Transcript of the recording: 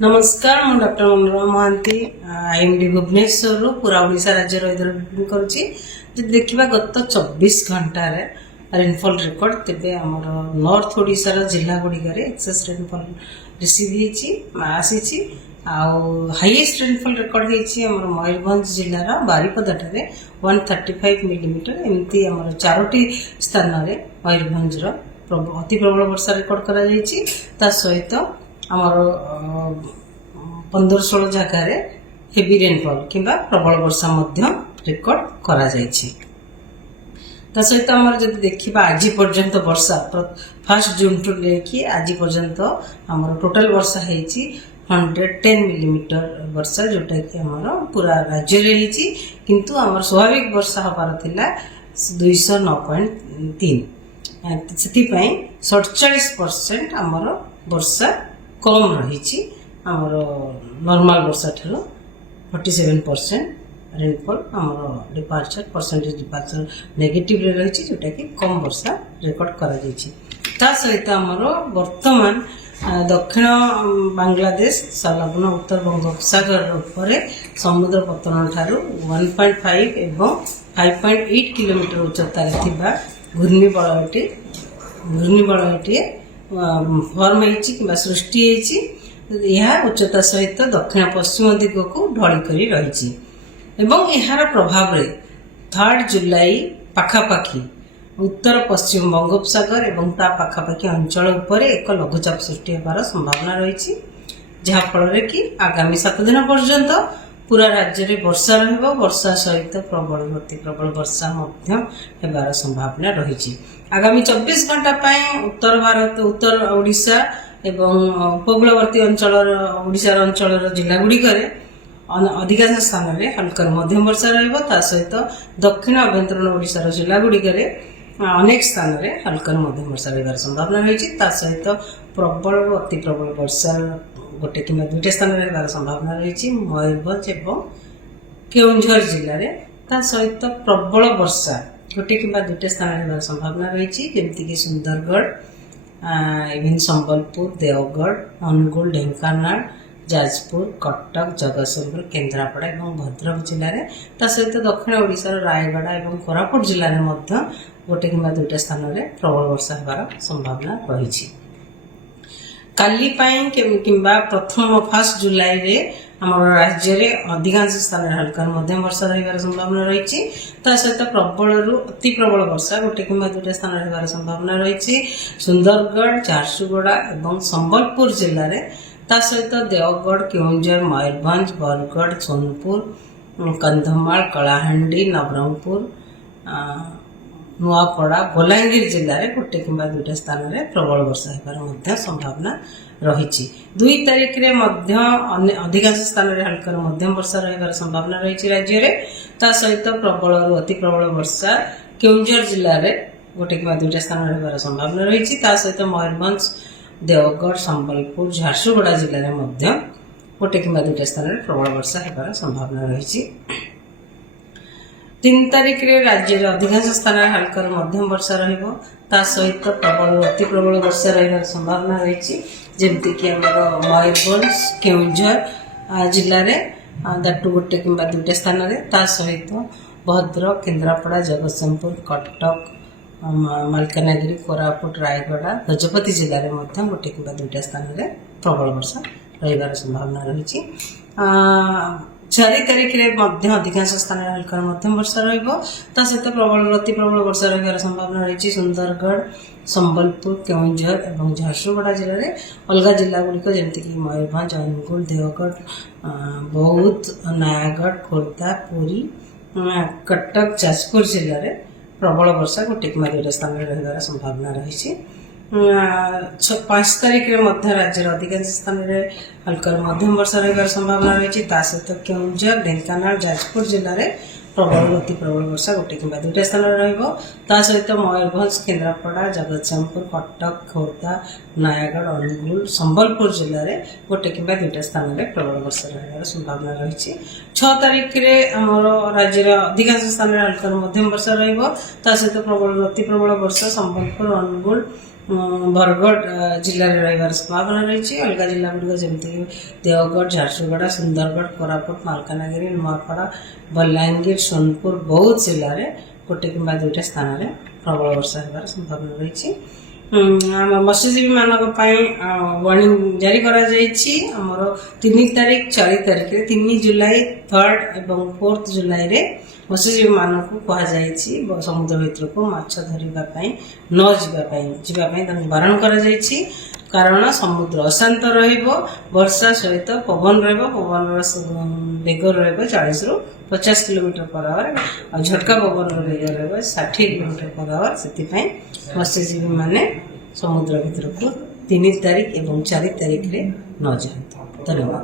नमस्कार मु doctor Manorama Mahanti IMD Bhubaneswar पूरा ओडिशा राज्य रही करुच्ची देखा गत 24 घंटा रेनफॉल रिकॉर्ड तेबे आमर नॉर्थ ओडिशार जिला गुड़िक एक्सेस रेनफॉल रिसीव आसी हाईएस्ट रेनफॉल रिकॉर्ड होती मयूरभंज जिलार बारिपदा 135 मिलीमीटर एमती आम चारोटी स्थान में मयूरभंजर अति प्रबल वर्षा रिकॉर्ड करा सहित आमर 15-16 जगह हेवी रेनफॉल किंबा प्रबल वर्षा रिकॉर्ड करा सहित आमर जब देखा आज पर्यंत वर्षा 1 जून टू लेकिन आज पर्यंत आमर टोटल वर्षा होती 110 मिलीमीटर वर्षा जोटा कि आमर पूरा राज्य रे किंतु आमर स्वाभाविक वर्षा हबार थिला 209.3 से 47% आमर वर्षा कम रही आमर नॉर्मल वर्षा ठूँ 47% रेनफॉल आमर डिपार्चर परसेंटेज डिपार्चर नेगेटिव रही जोटा कि कम वर्षा रिकॉर्ड करा सहित आमर वर्तमान दक्षिण बांग्लादेश संलग्न उत्तर बंगोपसागर उपर समुद्र पतन ठारू 1.5 एवं 5.8 किलोमीटर उच्चतार घूर्णिबलयटी फॉर्म हो सृष्टि यह उच्चता सहित दक्षिण पश्चिम दिग को ढली करी रही एवं यार प्रभाव रे 3 जुलाई पाखापाखी उत्तर पश्चिम बंगोपसागर एवं ता पाखापाखी अंचल उपरे एक लघुचाप सृष्टि होबार संभावना रही जहाँफल कि आगामी 7 दिन पर्यंत पूरा राज्य में वर्षा वर्षा सहित प्रबल अति प्रबल वर्षा होबार संभावना रही आगामी 24 घंटा उत्तर भारत उत्तर ओडिशा एवं उपकूलवर्ती अंचल ओडिशार अंचल जिला गुड़िक अधिकांश स्थान में हल्का मध्यम वर्षा सहित दक्षिण अभ्यंतरण ओडिशार जिला गुड़िक अनेक स्थान में हल्का मध्यम वर्षा रही संभावना रही सहित प्रबल अति प्रबल वर्षा गोटे कि 2टा स्थान रही संभावना रही मयूरभंज एवं केउंझर जिले में सहित प्रबल वर्षा गोटे कि 2टा स्थान रही संभावना रही जमीक सुंदरगढ़ इवन संबलपुर देवगढ़ अनुगुल ढेंकानाल जाजपुर कटक जगतसिंहपुर केन्द्रापड़ा और भद्रक जिले में सहित दक्षिण ओडिशार रायगड़ा और कोरापुट जिले में गोटे कि 2टा स्थान में प्रबल वर्षा होबार संभावना रही काली किंबा प्रथम 1 जुलाई रे आम राज्य में अधिकांश स्थान में हल्का मध्यम वर्षा रही संभावना रही सहित प्रबल अति प्रबल वर्षा गोटे कि 2टा स्थान रही संभावना रही सुंदरगढ़ झारसुगुड़ा और संबलपुर जिले में सहित देवगढ़ केउंझर मयूरभंज बरगढ़ सोनपुर कंधमाल कलाहांडी नवरंगपुर नुआपड़ा बलांगीर जिले में गोटे कि 2टा स्थान में प्रबल वर्षा होबार संभावना रही 2 तारिख में अधिकांश स्थान में हल्का मध्यम वर्षा रही संभावना रही राज्य में सहित प्रबल अति प्रबल वर्षा केउंझर जिले में गोटे कि 2टा स्थान रही संभावना रही सहित मयूरभंज देवगढ़ संबलपुर झारसुगुड़ा जिले में गोटे कि 2टा स्थान में प्रबल वर्षा होबार संभावना रही 3 तारिख में राज्य में अधिकांश स्थान में हल्का मध्यम वर्षा सहित प्रबल अति प्रबल वर्षा रही संभावना रही जमीक मयूरभंज केउंझर जिले में दाटू गोटे कि 2टा स्थान में सहित भद्रक केन्द्रापड़ा जगतसिंहपुर कटक मालकानगिरी कोरापुट रायगड़ा गजपति जिले में गोटे कि 2टा स्थान में प्रबल वर्षा रही संभावना रही 4 तारिख में अधिकांश स्थान में हल्का मध्यम वर्षा सहित प्रबल अति प्रबल वर्षा रही संभावना रही सुंदरगढ़ संबलपुर केउंझर और झारसुगुड़ा जिले में अलग जिला गुड़िक जमीक मयूरभंज अनुगुल देवगढ़ बौद्ध नयागढ़ खोर्धा पुरी कटक जाजपुर जिले में प्रबल वर्षा गोटे कि 2टा स्थान में रही संभावना रही 5 तारिख में राज्य अधिकांश स्थान में हल्का मध्यम वर्षा रही संभावना रही सहित केउंझर ढेंकानाल जाजपुर जिले में प्रबल अति प्रबल वर्षा गोटे कि 2टा स्थान रही सहित मयूरभंज केन्द्रापड़ा जगतसिंहपुर कटक खोर्धा नयागढ़ अनुगुल संबलपुर जिले में गोटे कि 2टा स्थान में प्रबल वर्षा रही संभावना रही 6 तारिख में आमर राज्य में अधिकांश स्थान में हल्का मध्यम वर्षा रही सहित प्रबल अति प्रबल वर्षा संबलपुर अनुगुल बरगढ़ जिले में रही संभावना रही। अलग जिला गुड़िक जमीक देवगढ़, झारसुगुड़ा, सुंदरगढ़, कोरापुट, मालकानगिरी, नुआपड़ा, बलांगीर, सोनपुर, बौद्ध जिले में गोटे कि दुईटा स्थान में प्रबल वर्षा होबार संभावना रही। मत्स्यजीवी मानक वार्निंग जारी करा जायछि। हमर 3 तारीख 4 तारीख 3 जुलाई 3rd एवं 4th जुलाई रे मत्स्यजीवी मानक कहा जायछि समुद्र भीतर को माछ धरिबा पई न जीवा पई बारण करा जायछि। कारण समुद्र अशांत रहिबो, वर्षा सहित पवन रहिबो, पवन बेग रहिबो 40 रु 50 km/h और झटका पवन बेग रहिबो 60 km/h। सेति पई मत्स्यजीवी माने समुद्र भीतर को 3 तारीख एवं 4 तारीख रे न जातु। धन्यवाद।